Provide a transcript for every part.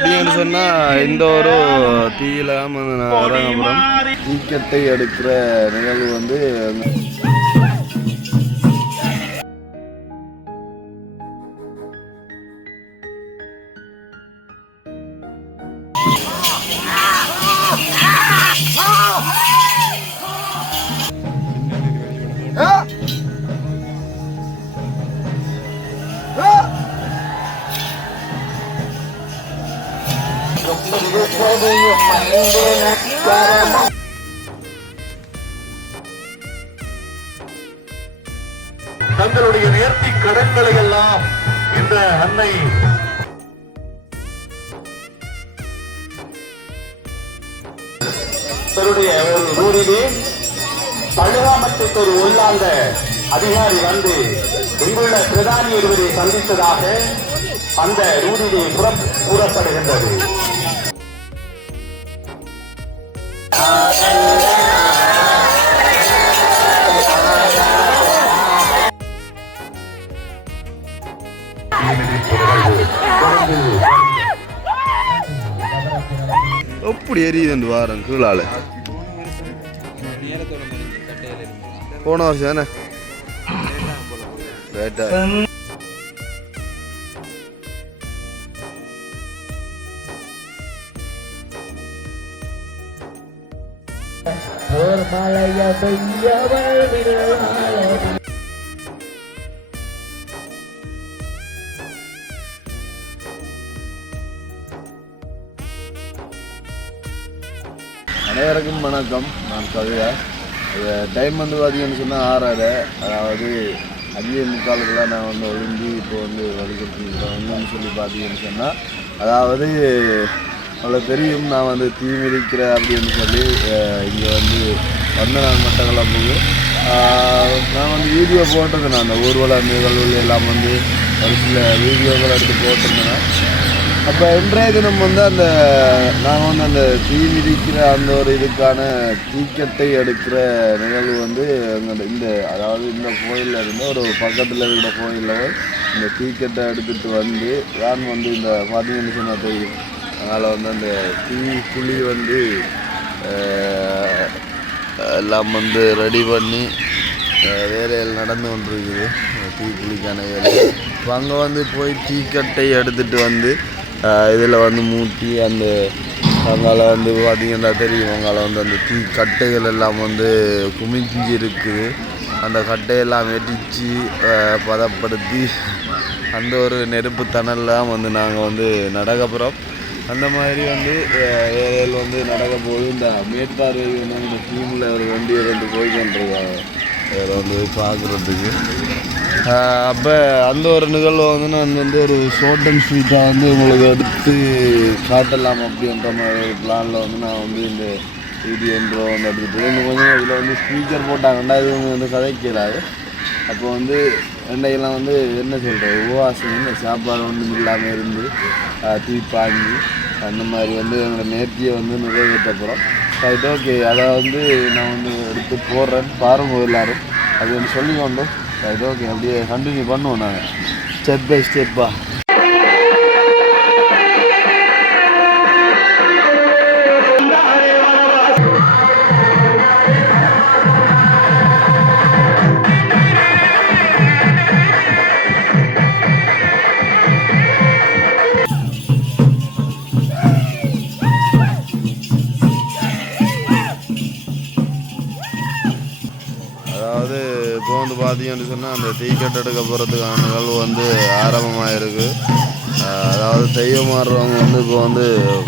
பார்த்தீங்கன்னு சொன்னால் இந்த ஒரு தீயில அப்புறம் தீக்கட்டை எடுக்கிற நிகழ்வு வந்து தங்களுடைய நேர்த்தி கடன்களை எல்லாம் இந்த அன்னை தன்னுடைய ஒரு ஊரிலே பழுகாமட்டுக்கு ஒரு உள்ளார்ந்த அதிகாரி வந்து இங்குள்ள பிரதானி ஒருவரை சந்தித்ததாக அந்த ஊரிலே கூறப்படுகின்றது. எப்படி எரியுது வாரம் கீழால போன வருஷம் தானே அனைவருக்கும் வணக்கம். நான் கவிதா. டைம் வந்து பார்த்தீங்கன்னு சொன்னால் 6:30. அதாவது 5:45 நான் வந்து ஒழுங்கி இப்போ வந்து வலிக்கிறேன். என்னன்னு சொல்லி பார்த்தீங்கன்னு சொன்னால், அதாவது அவ்வளோ தெரியும் நான் வந்து தீ மிதிக்கிற அப்படின்னு சொல்லி இங்கே வந்து நான் மட்டக்களப்புக்கு நான் வந்து வீடியோ போட்டிருந்தேன். அந்த ஊர்வல நிகழ்வுகள் எல்லாம் வந்து ஒரு சில வீடியோக்கள் எடுத்து போட்டிருந்தேன். அப்போ இன்றைய தினம் வந்து நாங்கள் வந்து அந்த தீ மிதிக்கிற அந்த ஒரு இதுக்கான தீக்கட்டை எடுக்கிற நிகழ்வு வந்து அதாவது இந்த கோயிலில் இருந்து ஒரு பக்கத்தில் இருக்கிற கோயிலில் இந்த தீக்கட்டை எடுத்துகிட்டு வந்து தான் வந்து இந்த பார்த்தீங்கன்னு சொன்னால் தெரியும். அதனால் வந்து அந்த தீ புளி வந்து எல்லாம் வந்து ரெடி பண்ணி வேலைகள் நடந்து கொண்டிருக்குது. தீ புளிக்கான வேலை. இப்போ அங்கே வந்து போய் தீக்கட்டை எடுத்துகிட்டு வந்து இதில் வந்து மூட்டி அங்கால வந்து பார்த்திங்கன்னா தெரியும். அங்கால வந்து அந்த தீ கட்டைகள் எல்லாம் வந்து குமிஞ்சி இருக்குது. அந்த கட்டையெல்லாம் வெடித்து பதப்படுத்தி அந்த ஒரு நெருப்பு தணல்லாம் வந்து நாங்கள் வந்து நடக்கப்புறம் அந்த மாதிரி வந்து வேலைகள் வந்து நடக்க போது இந்த மேற்பார்வை வந்து இந்த டீமில் ஒரு வண்டி 2 போய்கொண்டிருக்காங்க அதில் வந்து பார்க்குறதுக்கு. அப்போ அந்த ஒரு நிகழ்வு வந்து நான் வந்து ஒரு ஷார்ட் அண்ட் ஸ்வீட்டாக வந்து உங்களுக்கு எடுத்து காட்டலாம் அப்படின்ற மாதிரி ஒரு பிளானில் வந்து நான் வந்து இந்த வீடியோ வந்து எடுத்துகிட்டு இன்னும் கொஞ்சம் இதில் வந்து ஸ்பீக்கர் போட்டாங்கண்டா இது வந்து கதைக்கிறாரு. அப்போ வந்து ரெண்டையெல்லாம் வந்து என்ன சொல்கிறது, உபவாசம் இந்த சாப்பாடு ஒன்றும் இல்லாமல் இருந்து தீப்பாங்கி அந்த மாதிரி வந்து எங்களோட நேர்த்தியை வந்து நிறைவேற்றப்புறம் ரைட் ஓகே அதை வந்து நான் வந்து எடுத்து போடுறேன் பாருங்க எல்லோரும் அது வந்து சொல்லிக்கொண்டு ரைட் ஓகே அப்படியே கண்டினியூ பண்ணுவோம் நாங்கள் ஸ்டெப் பை ஸ்டெப்பாக. அதாவது இப்போ வந்து பார்த்தீங்கன்னு சொன்னால் அந்த தீக்கட்டை எடுக்க போகிறதுக்கான நிகழ்வு வந்து ஆரம்பமாக இருக்குது. அதாவது தெய்வம் மாறுறவங்க வந்து இப்போ வந்து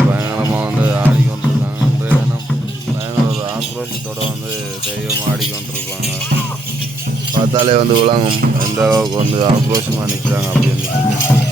பயங்கரமாக வந்து ஆடிக்கொண்டிருக்காங்க. அன்றைய தினம் பயங்கர ஒரு ஆக்ரோஷத்தோடு வந்து தெய்வம் ஆடிக்கொண்டிருப்பாங்க. பார்த்தாலே வந்து விளங்கும் எந்த அளவுக்கு வந்து ஆக்ரோஷமாக நிற்கிறாங்க அப்படின்னு சொல்லி.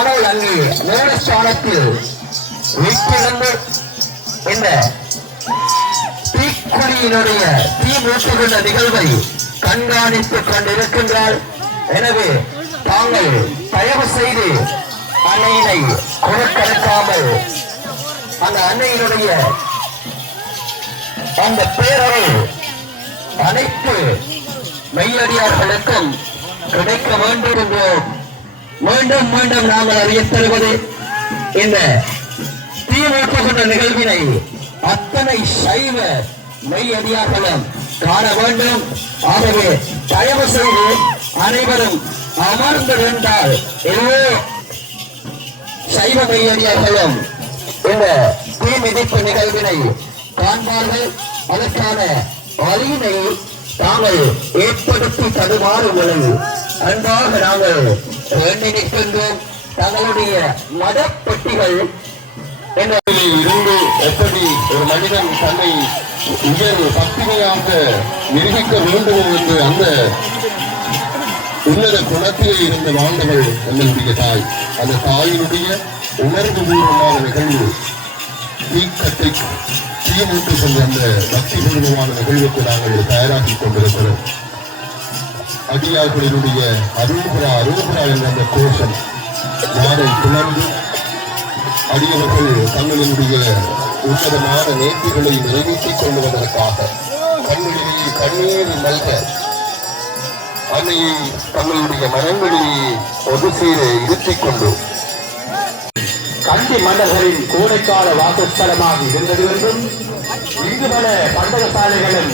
ஆனால் அங்கே மூலஸ்தானத்தில் வைத்திருந்து என்ன தீக்குழியினுடைய தீ மூட்டுகின்ற நிகழ்வை கண்காணித்துக் கொண்டிருக்கின்றார். எனவே தாங்கள் தயவு செய்து அன்னையினை பொருட்படுத்தாமல் அந்த அன்னையினுடைய அந்த பேரவை அனைத்து மெய்யடியார்களுக்கும் கிடைக்க வேண்டும் என்றோம். மீண்டும் மீண்டும் நாங்கள் அறியத் தருவது இந்த தீமூட்டுகின்ற நிகழ்வினை அத்தனை சைவ மெய்யடியார்களும் காண வேண்டும். ஆகவே தயவு செய்து அனைவரும் அமர்ந்திருந்தால் எல்லோ சைவ மெய்யடியார்களும் இந்த தீ மிதிப்பு நிகழ்வினை காண்பார்கள். அதற்கான வழியினை தாங்கள் ஏற்படுத்தி தருமாறுகளை அன்பாக நாங்கள் வேண்டி நிற்கின்றோம். தங்களுடைய மதப்பட்டிகள் இருந்து எப்படி ஒரு மனிதன் தன்னை உயர் பக்திமையாக நிரூபிக்க வேண்டும் என்று அந்த உன்னத குணத்திலே இருந்து வாழ்ந்தவள் எங்களுடைய தாய். அந்த தாயினுடைய உணர்வு பூர்வமான நிகழ்வு தீக்கத்தை தீமூட்டு சென்ற அந்த பக்தி பூர்வமான நிகழ்வுக்கு நாங்கள் தயாராகி கொண்டிருக்கிறோம். அடியார்களினுடைய அரூபரா அரூபரா என்ற அந்த கோஷம் நாளை பிளந்து அடியவர்கள் தங்களினுடைய உன்னதமான நேர்த்திகளை நிறைவேற்றிக் கொள்வதற்காக கண்களிலே கண்ணீர் நல்க அன்னையை தங்களுடைய மனங்களிலே ஒரு சீர இருத்திக் கொண்டு கண்டி மன்னர்களின் கோடைக்கால வாசஸ்தலமாக இருந்தது என்றும் இங்கு பல பண்டக சாலைகளும்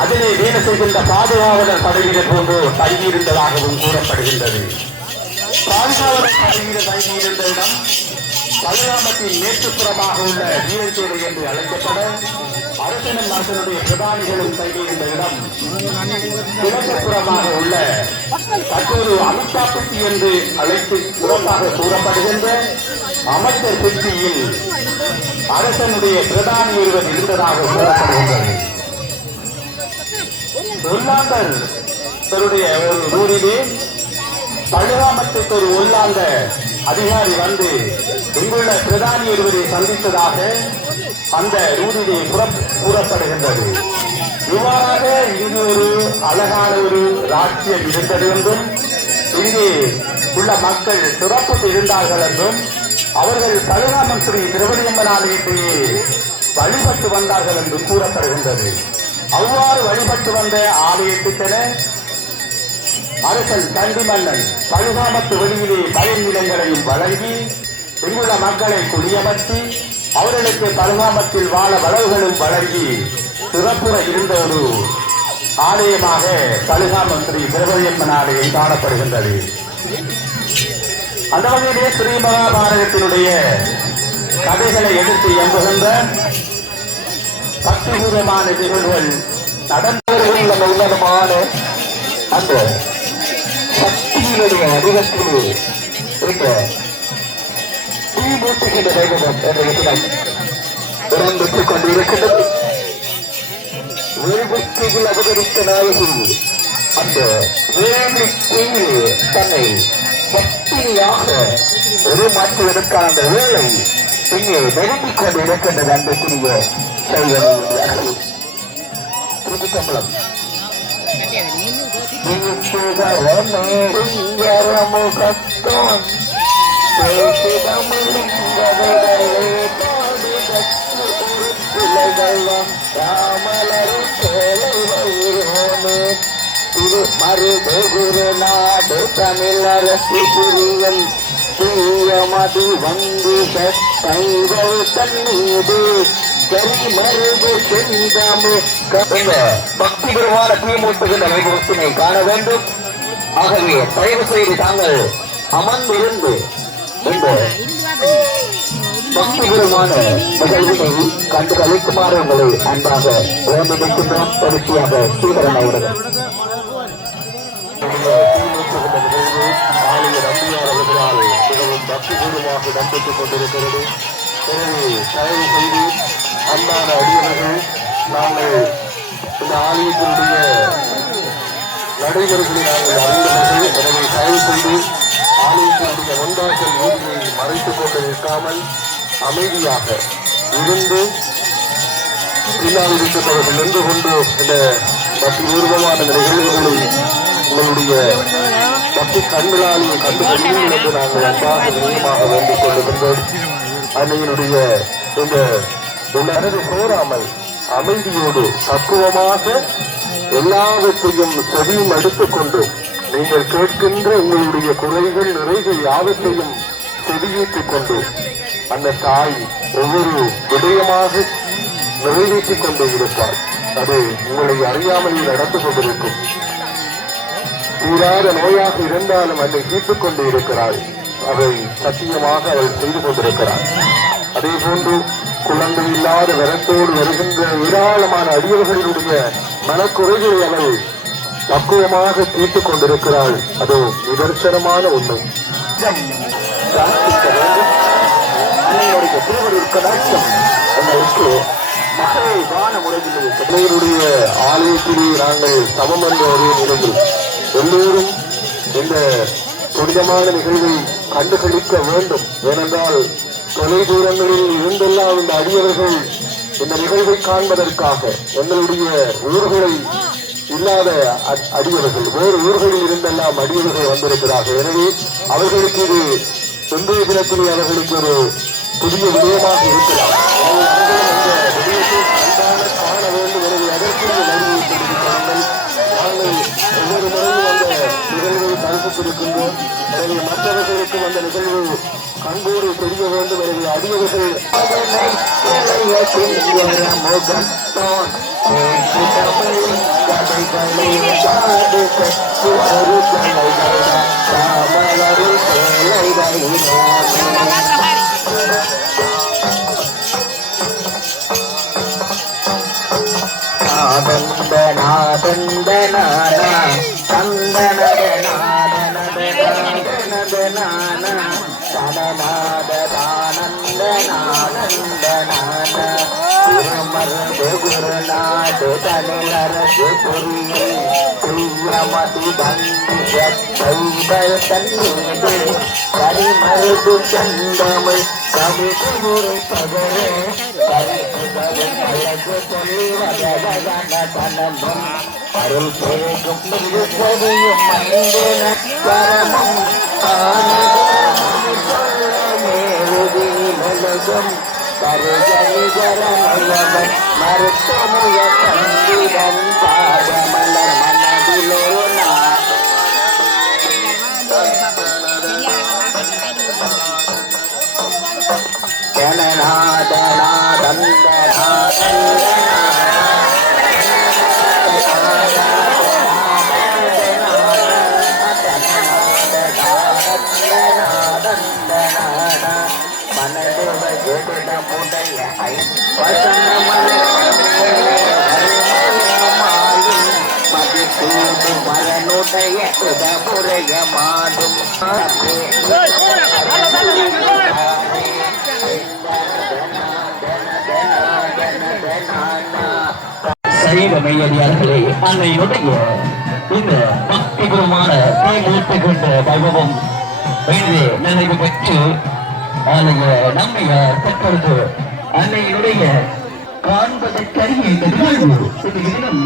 அதிலே வேலை செய்கின்ற பாதுகாவலர் படையினர் போன்று தங்கியிருந்ததாகவும் கூறப்படுகின்றது. பாதுகாவலர் படையினர் தங்கியிருந்த இடம் கல்யாணத்தின் மேற்குப்புறமாக உள்ள வீரச்சேரி என்று அழைக்கப்பட அரசனும் அரசனுடைய பிரதானிகளும் தங்கியிருந்த இடம் கிழக்குப்புறமாக உள்ள தற்போது அமிதாபத்தி என்று அழைத்து சிறப்பாக கூறப்படுகின்ற அமைச்சர் பிரிவில் அரசனுடைய பிரதானி ஒருவர் இருந்ததாக கூறப்படுகின்றது. உள்ளாந்தர் தன்னுடைய ஒரு ஊரிலே பழுகாமத்துக்கு ஒரு உள்ளாந்த அதிகாரி வந்து இங்குள்ள பிரதானி ஒருவரை சந்தித்ததாக அந்த ஊரிலே கூறப்படுகின்றது. இவ்வாறாக இது ஒரு அழகான ஒரு ராஜ்யம் இருந்தது என்றும் இங்கே உள்ள மக்கள் சிறப்பு இருந்தார்கள் என்றும் அவர்கள் பழுகாமன் ஸ்ரீ திருவடியம்மன் ஆலயத்தையே வழிபட்டு வந்தார்கள் என்று கூறப்படுகின்றது. அவ்வாறு வழிபட்டு வந்த ஆலயத்திற்கென அரசன் கண்டி மன்னன் பழுகாமத்து வெளியிலே பயன் நிலங்களையும் வழங்கி இங்குள்ள மக்களை குடியமர்த்தி அவர்களுக்கு பழுகாமத்தில் வாழ வளவுகளும் வழங்கி சிறப்புற இருந்த ஒரு ஆலயமாக பழுகாமன் ஸ்ரீ திருவடியம்மன் ஆலயம் காணப்படுகின்றது. அந்த வகையிலே ஸ்ரீ மகாபாரதத்தினுடைய கதைகளை எடுத்து இயங்குகின்ற பக்திபூர்வமான நிகழ்வுகள் நடந்தவர்கள் உன்னதமான அந்த சக்தியினுடைய அதிகத்திலே இருக்க தீமூட்டுகின்ற தெய்வம் என்ற இடத்தினால் இடம்பெற்றுக் கொண்டிருக்கின்றது. வேள்விக்கையில் அபகரித்த நாயகி அந்த வேள்விக்கையில் தன்னை பக்தினியாக உருமாற்றுவதற்கான அந்த வேலை இங்கே நெருங்கிக் கொண்டு இருக்கின்றது. அன்புக்குரிய சைவர்கள் திருச்சிற்றம்பலம் மருதகுரு நாடு தமிழரசு புரியும் தூயமது வந்து கைகள் தண்ணீடு கரி மருது செந்தாமு பக்திபுரமான தீமூட்டுகின்ற வைபவத்தினை காண வேண்டும். ஆகவே தயவு செய்து தாங்கள் அமர்ந்திருந்து இந்த பக்திபுரமான நிகழ்வினை கண்டு கழிக்குமாறு உங்களை அன்பாக வேண்டி நிற்கின்றோம். தொடர்ச்சியாக ஸ்ரீகரன் அவர்கள் பக்திபூர்வமாக நடைபெற்றுக் கொண்டிருக்கிறது. எனவே தயவு செய்து அன்பான அடியவர்கள் நாங்கள் இந்த ஆலயத்தினுடைய நடைமுறைகளை நாங்கள் அறிந்தவர்கள். எனவே தயவு செய்து பண்டாசல் வீதியை மறைத்துக் கொண்டு நிற்காமல் அமைதியாக இருந்து இல்லாதிருக்கின்றவர்கள் நின்று கொண்டு இந்த பக்தி பூர்வமான நிகழ்வுகளை உங்களுடைய பக்தி கண்களாலே கண்டுபிடிக்கும் என்று நாங்கள் அன்பாக நிச்சயமாக வேண்டிக் கொள்ளுகின்றோம். அன்னையினுடைய இந்த உணர்வு கோராமல் அமைதியோடு பக்குவமாக எல்லாவற்றையும் செவியும் எடுத்துக்கொண்டு நீங்கள் கேட்கின்ற உங்களுடைய குறைகள் நிறைகள் யாவற்றையும் செவியேற்றிக் கொண்டு அந்த தாய் ஒவ்வொரு விடயமாக நிறைவேற்றிக் கொண்டே இருப்பார். அது உங்களை அறியாமலே நடந்து கொண்டிருக்கும். தீராத நோயாக இருந்தாலும் அதை தீர்த்துக் கொண்டே இருக்கிறாள். அதை சத்தியமாக அவள் செய்து கொண்டிருக்கிறாள். அதே போன்று குழந்தை இல்லாத வரத்தோடு வருகின்ற ஏராளமான அடியவர்களுடைய மனக்குறைகளை அவள் பக்குவமாக தீர்த்துக் கொண்டிருக்கிறாள். அது நிதர்சனமான உண்மை. எங்களுடைய ஆலயத்திலே நாங்கள் சமம் என்ற ஒரே நிலையில் எல்லோரும் இந்த புனிதமான நிகழ்வை கண்டுகளிக்க வேண்டும். ஏனென்றால் தொலை தூரங்களில் இருந்தெல்லாம் இந்த அடியவர்கள் இந்த நிகழ்வை காண்பதற்காக எங்களுடைய ஊர்களை இல்லாத அடியவர்கள் வேறு ஊர்களில் இருந்தெல்லாம் அடியவர்கள் வந்திருக்கிறார்கள். எனவே அவர்களுக்கு இது இன்றைய தினத்திலே அவர்களுக்கு ஒரு புதிய விடயமாக இருக்கலாம். காண வேண்டும். எனவே அதற்கு வருகை கொண்டிருக்கிறார்கள். நாங்கள் ஒவ்வொரு முறையும் அந்த நிகழ்வை தரிசித்திருக்கின்றோம். எனவே மற்றவர்களுக்கும் அந்த நிகழ்வு கண்கூடி தெரிய வேண்டும். எனவே அடியவர்கள் குருநாடு தனிலரசு கரிமருது சந்தமிழ் கவிகுரு பகரே கரிகு சொல்லி வதனமும் அருள் பேகும் மிகுதியும் மந்திர கரமும் மேலுதிலும் கருஜனிகரமுயவன் மருத்துவமுய தந்திரன் பாதமலர் மனதிலோ மரனுடைய புதமுறைய மாடும் சைவ மெய்யடியார்களே, அன்னையுடைய இந்த பக்திபூர்வமான தீமூட்டுகின்ற வைபவம் இன்று நினைவு பெற்று ஆலய நம்மையார் பெற்றது அன்னையினுடைய காண்பதற்கரிய இந்த நிகழ்வு இந்த தினம்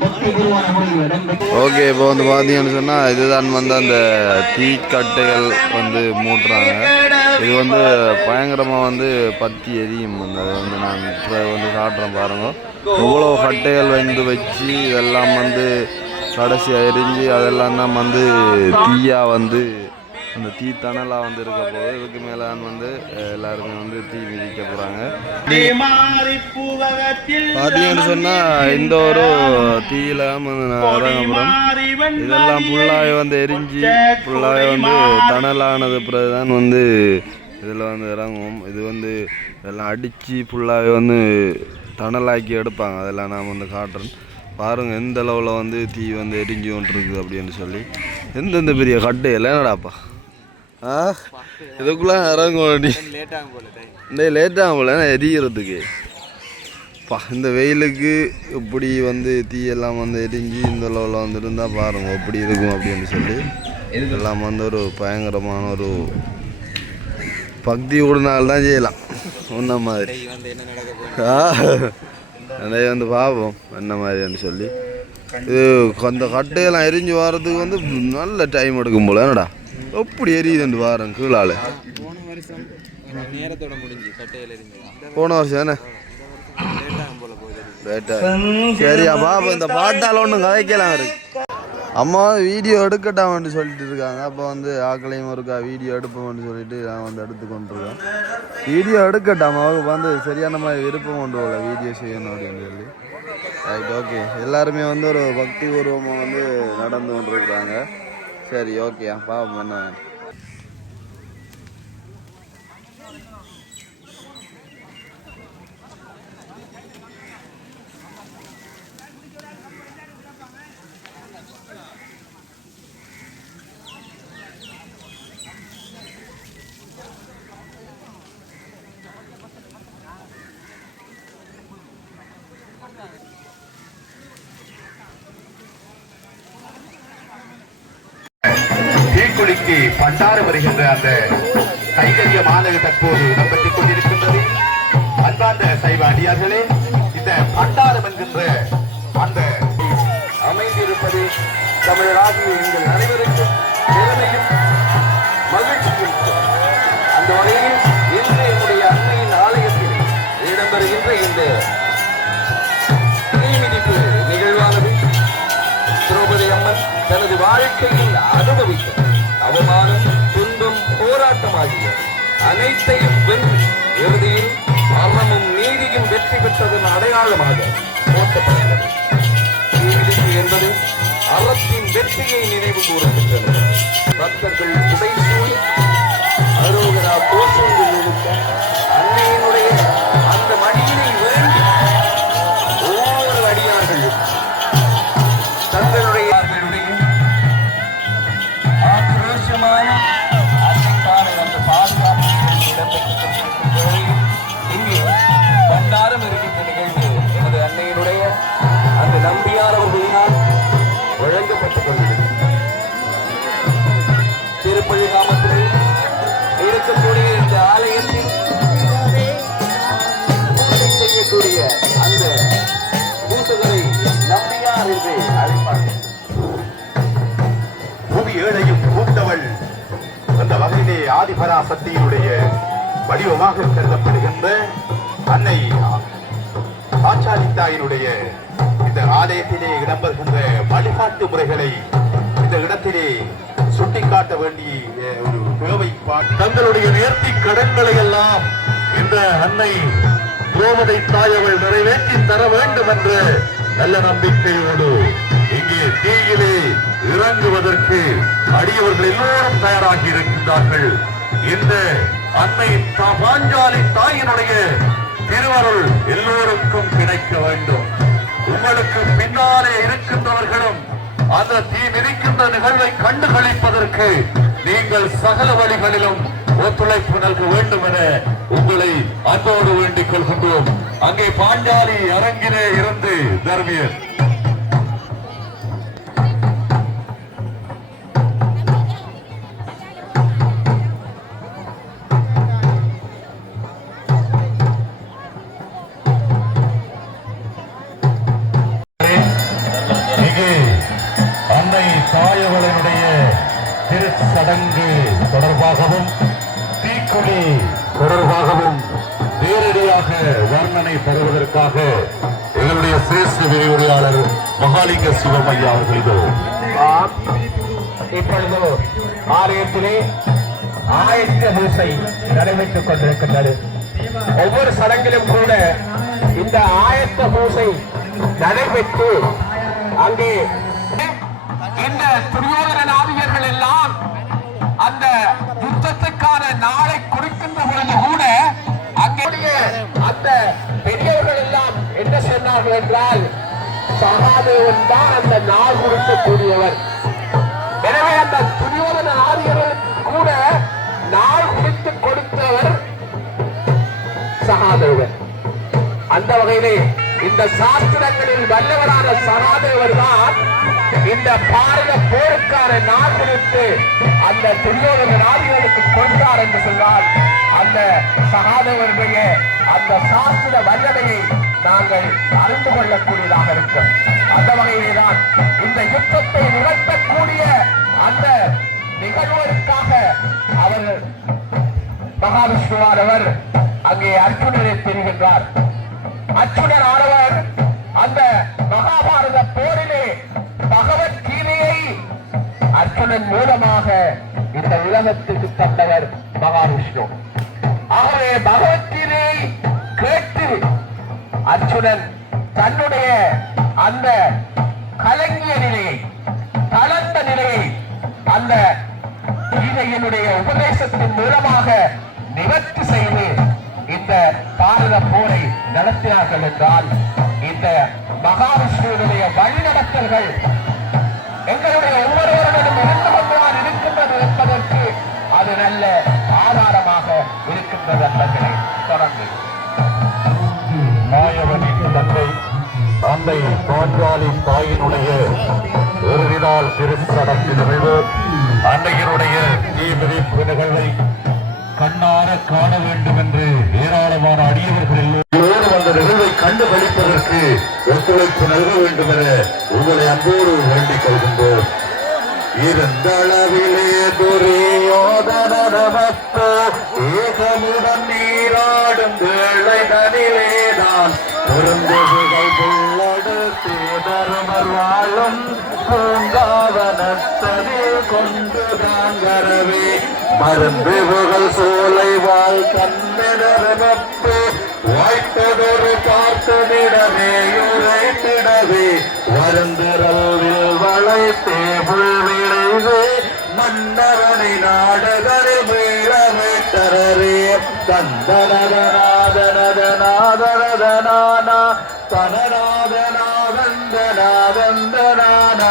பக்திபூர்வமான முறையில் இடம்பெற்று. ஓகே, இப்போ வந்து பார்த்தீங்கன்னு சொன்னால் இதுதான் வந்து அந்த தீக்கட்டைகள் வந்து மூட்டுறாங்க. இது வந்து பயங்கரமாக வந்து பத்தி எரியும். வந்து அதை வந்து நான் இப்போ வந்து காட்டுறேன் பாருங்க. இவ்வளோ கட்டைகள் வந்து வச்சு இதெல்லாம் வந்து கடைசியாக எரிஞ்சு அதெல்லாம் தான் வந்து தீயாக வந்து அந்த தீ தணலாக வந்து இருக்க போது. இதுக்கு மேலே வந்து எல்லாருமே வந்து தீ மிதிக்க போகிறாங்க. பார்த்தீங்கன்னு சொன்னால் இந்த ஒரு தீயில இறங்கப்புறம் இதெல்லாம் ஃபுல்லாகவே வந்து எரிஞ்சு ஃபுல்லாகவே வந்து தணலானது பிறகு தான் வந்து இதில் வந்து இறங்குவோம். இது வந்து இதெல்லாம் அடித்து ஃபுல்லாகவே வந்து தணலாக்கி எடுப்பாங்க. அதெல்லாம் நான் வந்து காட்டுறேன் பாருங்கள் எந்த அளவில் வந்து தீ வந்து எரிஞ்சு கொண்டிருக்குது அப்படின்னு சொல்லி. எந்தெந்த பெரிய கட்டையில் என்னடாப்பா இதுக்குள்ளே இறங்கும் லேட்டாகும் போல எரியறதுக்கு. இந்த வெயிலுக்கு இப்படி வந்து தீயெல்லாம் வந்து எரிஞ்சு இந்த அளவில் வந்து இருந்தால் பாருங்கள் எப்படி இருக்கும் அப்படின்னு சொல்லி. இதெல்லாம் வந்து ஒரு பயங்கரமான ஒரு பக்தி கூடனால தான் செய்யலாம் ஒன்ன மாதிரி நிறைய வந்து பார்ப்போம் என்ன மாதிரின்னு சொல்லி இது அந்த கட்டையெல்லாம் எரிஞ்சு வர்றதுக்கு வந்து நல்ல டைம் எடுக்கும் போல என்னடா எப்படி எரியுதுன்னு வாரம் கீழால் போன வருஷம் என்ன சரியா பாப்பா இந்த பாட்டால் ஒன்றும் கதைக்கலாம் இருக்கு அம்மா வீடியோ எடுக்கட்டாமன்னு சொல்லிட்டு இருக்காங்க அப்போ வந்து ஆக்களையும் இருக்கா வீடியோ எடுப்போம்னு சொல்லிட்டு நான் வந்து எடுத்து கொண்டிருக்கேன் வீடியோ எடுக்கட்டாம அவங்க வந்து சரியான மாதிரி விருப்பம் கொண்டு போகல வீடியோ செய்யணும் அப்படின்னு சொல்லி ரைட் ஓகே எல்லாருமே வந்து ஒரு பக்தி பூர்வமாக வந்து நடந்து கொண்டிருக்கிறாங்க சரி ஓகே பாப்போம் என்ன தீக்குளிக்கு பண்டாறு வருகின்ற அந்த கைகரியமானது தற்போது இடம்பெற்றுக் கொண்டிருக்கின்றது. அன்பார்ந்த சைவ அடியார்களே, இந்த பண்டாரம் என்கின்ற அந்த அமைந்திருப்பது தமிழராகிய எங்கள் அனைவருக்கும் பெருமையும் மகிழ்ச்சியும். அந்த வகையில் இன்று என்னுடைய அன்னையின் ஆலயத்தில் இடம்பெறுகின்ற இந்த தீமிதிப்பு நிகழ்வானது திரௌபதி அம்மன் தனது வாழ்க்கையில் அனுபவித்த அவமானம், துன்பம், போராட்டமாகிய அனைத்தையும் வென்று இறுதியில் மரணமும் நீதியும் வெற்றி பெற்றதன் அடையாளமாக போற்றப்பட்டது. தீமிதிப்பு என்பது அறத்தின் வெற்றியை நினைவு கூறுகின்றன. பக்தர்கள் புடைசூழ் அரோகரா கோஷங்கள் இருக்க அன்னையினுடைய அந்த மடியினை வேண்டி ஒவ்வொரு அடியார்களும் தங்களுடைய ஆக்ரோஷமான அன்னைக்கான அந்த பாதுகாப்பு இடம்பெற்றுக் கொண்டிருக்கும் வேளையில் இங்கே பண்டாரம் இருக்கின்ற நிகழ்வு எனது அன்னையினுடைய அந்த நம்பியார் அவர்களினால் வழங்கப்பட்டுக் கொண்டிருக்கிறது. திருப்பதி கிராமத்திலே இருக்கக்கூடிய இந்த ஆலயத்தில் பூஜை செய்யக்கூடிய அந்த பூசகரை நம்பியார் என்று அழைப்பார்கள். புவி ஏழையும் கூட்டவள் அந்த வகையிலே ஆதிபராசக்தியினுடைய வடிவமாக கருதப்படுகின்ற அன்னை ஆச்சாரித்தாயினுடைய இந்த ஆலயத்திலே இடம்பெறுகின்ற வழிபாட்டு முறைகளை இந்த இடத்திலே சுட்டிக்காட்ட வேண்டிய ஒரு தேவை. தங்களுடைய நேர்த்தி கடன்களை எல்லாம் இந்த அன்னை திரௌபதி தாய் அவள் நிறைவேற்றி தர வேண்டும் என்ற நல்ல நம்பிக்கையோடு இங்கே தீயிலே இறங்குவதற்கு அடியவர்கள் எல்லோரும் தயாராகி இருக்கின்றார்கள். இந்த அன்னை பாஞ்சாலி தாயினுடைய திருவருள் எல்லோருக்கும் கிடைக்க வேண்டும். உங்களுக்கு பின்னாலே இருக்கின்றவர்களும் அந்த தீ மிதிக்கின்ற நிகழ்வை கண்டு களிப்பதற்கு நீங்கள் சகல வழிகளிலும் ஒத்துழைப்பு நல்க வேண்டும் என உங்களை அன்போடு வேண்டிக் கொள்கின்றோம். அங்கே பாஞ்சாலி அரங்கிலே இருந்து தர்மியர் தாயவளினுடைய திருச்சடங்கு தொடர்பாகவும் தீக்குடி தொடர்பாகவும் நேரடியாக வர்ணனை பெறுவதற்காக எங்களுடைய சிரேஷ்ட விரிவுரையாளர் மகாலிங்க சிவமையா அவர்கள் இதோ இப்பொழுது ஆலயத்திலே ஆயத்த பூசை நடைபெற்றுக் கொண்டிருக்கின்றது. ஒவ்வொரு சடங்கிலும் கூட இந்த ஆயத்த பூசை நடைபெற்று அங்கே இந்த துரியோதனாதிகள் எல்லாம் அந்த யுத்தத்துக்கான நாளை குறிக்கின்ற பொழுது கூட அங்கே அந்த பெரியவர்கள் எல்லாம் என்ன சொன்னார்கள் என்றால் சகாதேவன் தான் அந்த நாள் குறிக்கக்கூடியவர். எனவே அந்த துரியோதனாதிகளுக்கு கூட நாள் குறித்து கொடுத்தவர் சகாதேவன். அந்த வகையிலே இந்த சாஸ்திரங்களில் வல்லவரான சகாதேவர் தான் இந்த பாரத போருக்கான நாள் குறித்து அந்த துரியோதன நாடுகளுக்கு கொண்டார் என்று சொன்னார். அந்த சகாதேவனுடைய அந்த சாஸ்திர வல்லமையை நாங்கள் அறிந்து கொள்ளக்கூடியதாக இருக்கும். அந்த வகையிலே தான் இந்த யுத்தத்தை நிகழ்த்தக்கூடிய அந்த நிகழ்வுக்காக அவர்கள் மகாவிஷ்ணுவானவர் அங்கே அர்ஜுனனை தெரிகின்றார். அர்ஜுனன் ஆனவர் அந்த மகாபாரத போரிலே பகவத்கீதையை அர்ஜுனன் மூலமாக இந்த உலகத்துக்கு தந்தவர் மகாவிஷ்ணு. ஆகவே பகவத்கீதையை கேட்டு அர்ஜுனன் தன்னுடைய அந்த கலங்கிய நிலையை, தளர்ந்த நிலையை அந்த கீதையினுடைய உபதேசத்தின் மூலமாக நிவர்த்தி செய்து இந்த பாரத போரை நடத்தினார்கள் என்றால் இந்த மகாவிஷ்ணுடைய வழிநடத்தல்கள் எங்களுடைய ஒவ்வொருவரிடம் இருந்து கொண்டுதான் இருக்கின்றது என்பதற்கு அது நல்ல ஆதாரமாக இருக்கின்றது என்பதை தொடர்ந்து மாயவனின் தந்தை பாஞ்சாலி தாயினுடைய ஒருவிதால் திருச்சடங்கு நிகழ்வு அன்னையினுடைய தீமிதிப்பு நிகழ்வை கண்ணார காண வேண்டும் என்று ஏராளமான அடியவர்கள் எல்லோரும் அந்த நிகழ்வை கண்டுகளிப்பதற்கு ஒத்துழைப்பு நல்க வேண்டும் என உங்களை அன்போடு வேண்டிக் கொள்கின்றோம். இருந்தளவிலே துரியோதனமப்போ ஏகமுடன் நீராடும் வேளை தனிலேதான் பொருந்துகள் புள்ளடுத்து தருமர் வாழும் பூங்காவனத்தனே கொண்டு தாங்கரவே மருந்து புகழ் சோலை வாழ் கண்ணெனரமப்போ வாய்த்ததொரு பார்த்தனிடமே உரைத்திடவே வருந்திரவில் வளைத்தே புல்விளைவே மன்னவனை நாடகரை வீழமைத்தரே தந்தனதனாதனதனாதனதனானா தனநாதனாதந்தனாதந்தனானா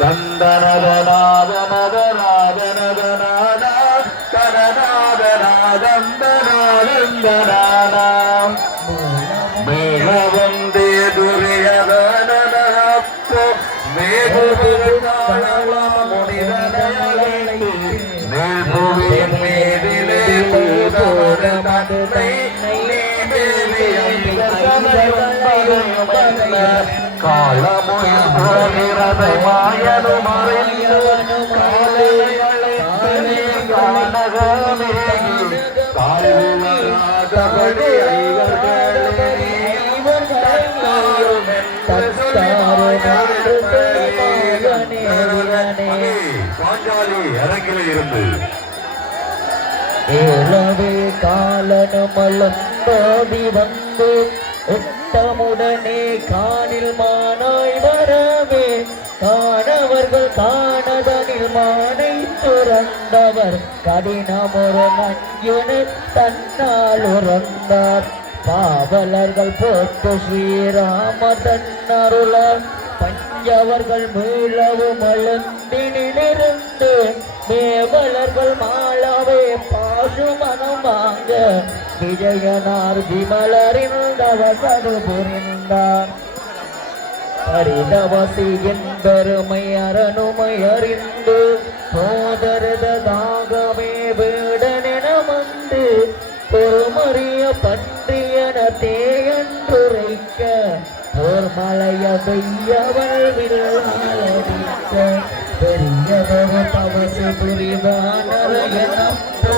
தந்தனதனாதனதனாதனதனானா தனநாதனாதந்தனாதந்தனானா மேகவந்தே துரியதனப்போ மேகுவின் மேதிலே பூதவர தந்தை காலமுயில் போகிறதை மாயனும் அறிந்து காலைகளை காணகமே கால்வராதபடி பாஞ்சாலி அரங்கிலே இருந்து ஏழவே காலனமலந்தோடி வந்து உத்தமுடனே காணில் மானாய் வரவே காணவர்கள் காணதனில் மானை துறந்தவர் கடினமுறு நஞ்சுனு தன்னால் உறந்தார் பாவலர்கள் போட்டு ஸ்ரீராம தன்னருளார் பஞ்சவர்கள் மீளவும் அழுந்தினிலிருந்து மேவலர்கள் மாளவே பாசுமனம் வாங்க விஜயனார் விமலரின் தவசது புரிந்தார் பரிதவசியின் பெருமை அரணுமை அறிந்து போதருதாகவே வீடனென வந்து பொறுமறிய பற்றியன தேயன்றுரைக்க போர் மலைய பெய்யவள் விழாலடிக்க பெரியவர் தவசு புரிவானர எனப்போ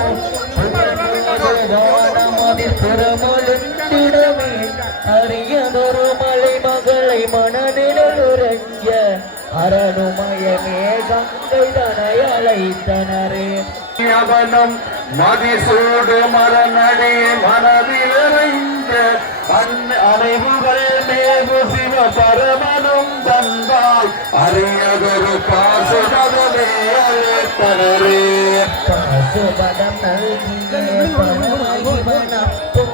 புகழோதவானமதில் புறமொழிந்திடமே அரியதொரு மலை மகளை மனநிலுரைஞ்ச அரணுமயமே கங்கை தனை அழைத்தனரே அவனும் மதிசூடு மரநடி மனதிலறிந்த அனைவுகள் மேவு சிவ பரமனும் தந்தாய் அரியதொரு பாசுபதமே அழைத்தனரே பாசுபதம் நல்கியப்போ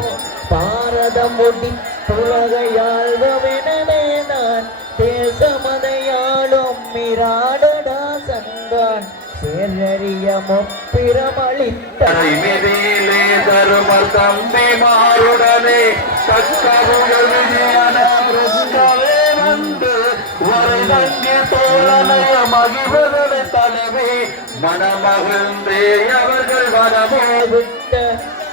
பாரதம் முடி புலகையாழ்வெனவே நான் தேசமதையாளும் மிராடடா சந்தான் சேரறிய முப்பிரமளித்தே தரும தம்பி மாருடனே தக்கவுகள் விஜயனே வந்து வரை தங்கி தோழனைய மகிழ்வதனை தலைமை மனமகிழ்ந்தே அவர்கள் வரமே விட்ட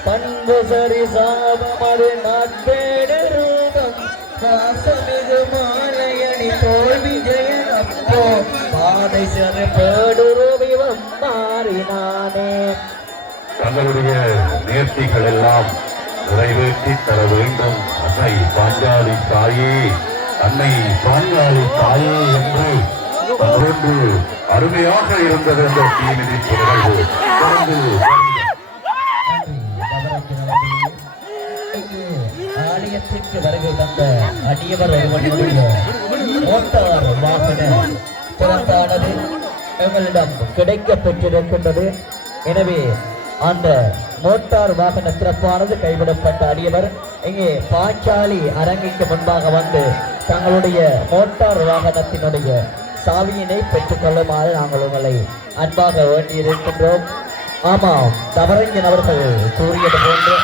பண்பு சரி சாபம் அது நாட்பேடருதம் ராசமிகு மாலையணி தோல்வி ஜெயனப்போ பாதை சிறப்பேடுருவி வந்தாரினானே. தங்களுடைய நேர்த்திகள் எல்லாம் நிறைவேற்றி தர வேண்டும். அன்னை பாஞ்சாலி தாயே, அன்னை பாஞ்சாலி தாயே என்று ஒன்று அருமையாக இருந்தது அந்த தீமிதி நிகழ்வு. தொடர்ந்து ஆலயத்திற்கு வருகை தந்த அடியவர் ஒருவனுடைய மோட்டார் வாகன சிறப்பானது எங்களிடம் கிடைக்க பெற்றிருக்கின்றது. எனவே அந்த மோட்டார் வாகன சிறப்பானது கைவிடப்பட்ட அடியவர் இங்கே பாஞ்சாலி அரங்கிற்கு முன்பாக வந்து தங்களுடைய மோட்டார் வாகனத்தினுடைய சாவியினை பெற்றுக்கொள்ளுமாறு நாங்கள் உங்களை அன்பாக வேண்டியிருக்கின்றோம். ஆமாம், தவறஞ்சன் அவர்கள் கூறியது போன்று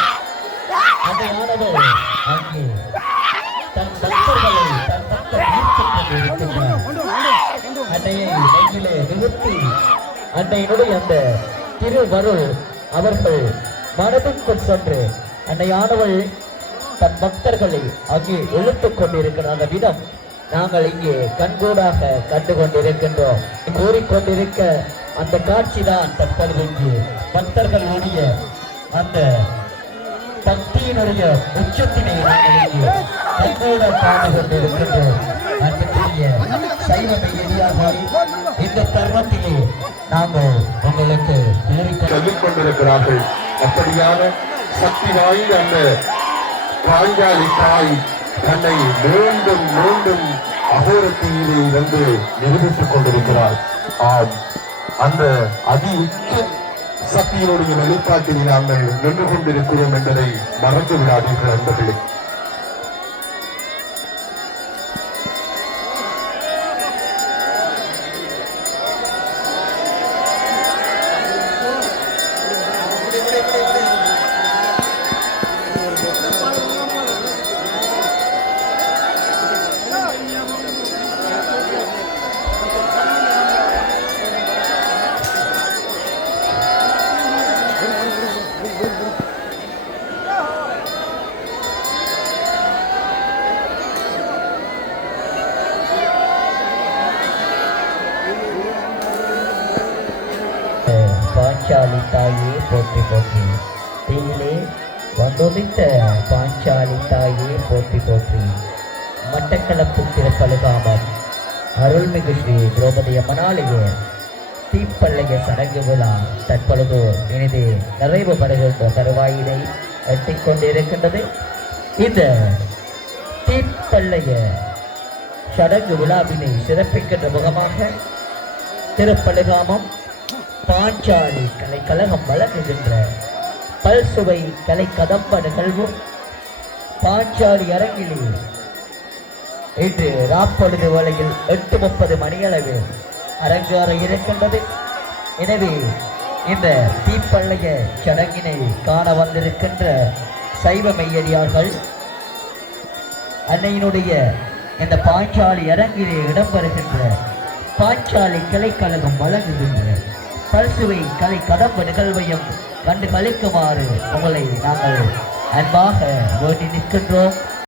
அன்னையானவர் அங்கே தன் பக்தர்களை தன் பக்கம் ஈர்த்துக் கொண்டிருக்கின்றார். அன்னையை நெஞ்சிலே நிறுத்தி அன்னையினுடைய அந்த திருவருள் அவர்கள் மனதிற்குள் சென்று அன்னையானவள் தன் பக்தர்களை அங்கே இழுத்துக் கொண்டிருக்கிற அந்த விதம் நாங்கள் இங்கே கண்கூடாக கண்டு கொண்டிருக்கின்றோம். கூறிக்கொண்டிருக்க அந்த காட்சிதான் தற்பொழுது இங்கே பக்தர்களுடைய அந்த பக்தியினுடைய உச்சத்தினை நாங்கள் இங்கே கண்கூட காண்டு கொண்டிருக்கின்றோம். அன்புக்குரிய சைவ மெய்யடியார்கள், இந்த தருணத்திலே நாங்கள் உங்களுக்கு சொல்லிக் கொண்டிருக்கிறார்கள். அப்படியான சக்தி வாய்ந்த அந்த பாஞ்சாலி தாய் தன்னை மீண்டும் மீண்டும் அகோரத்திலே வந்து நிரூபித்துக் கொண்டிருக்கிறார். ஆம், அந்த அதி உச்ச சக்தியினுடைய வெளிப்பாட்டில் நாங்கள் நின்று கொண்டிருக்கிறோம் என்பதை மறந்து விடாதீர்கள் என்பதை. பாஞ்சாலி தாயே போற்றி போற்றி, தீயிலே வந்துதித்த பாஞ்சாலி தாயே போற்றி போற்றி. மட்டக்களப்பு திருப்பழுகாமம் அருள்மிகு ஸ்ரீ திரௌபதி அம்மனாலய தீப்பள்ளைய சடங்கு விழா தற்பொழுது இனிது நிறைவு பெறுகின்ற தருவாயினை எட்டிக்கொண்டிருக்கின்றது. இந்த தீப்பள்ளைய சடங்கு விழாவினை சிறப்பிக்கின்ற முகமாக திருப்பழுகாமம் பாஞ்சாலி கலைக்கழகம் வழங்குகின்ற பல்சுவை கலை கதம்ப நிகழ்வு பாஞ்சாலி அரங்கிலே இன்று ராப்பொழுது வேளையில் 8:30 மணியளவில் அரங்கேற இருக்கின்றது. எனவே இந்த தீப்பள்ளைய சடங்கினை காண வந்திருக்கின்ற சைவ மெய்யடியார்கள் அன்னையினுடைய இந்த பாஞ்சாலி அரங்கிலே இடம்பெறுகின்ற பாஞ்சாலி கலைக்கழகம் வழங்குகின்ற பல்சுவை கலை கதம்ப நிகழ்வையும் கண்டு கழிக்குமாறு உங்களை நாங்கள் அன்பாக வேண்டி நிற்கின்றோம்.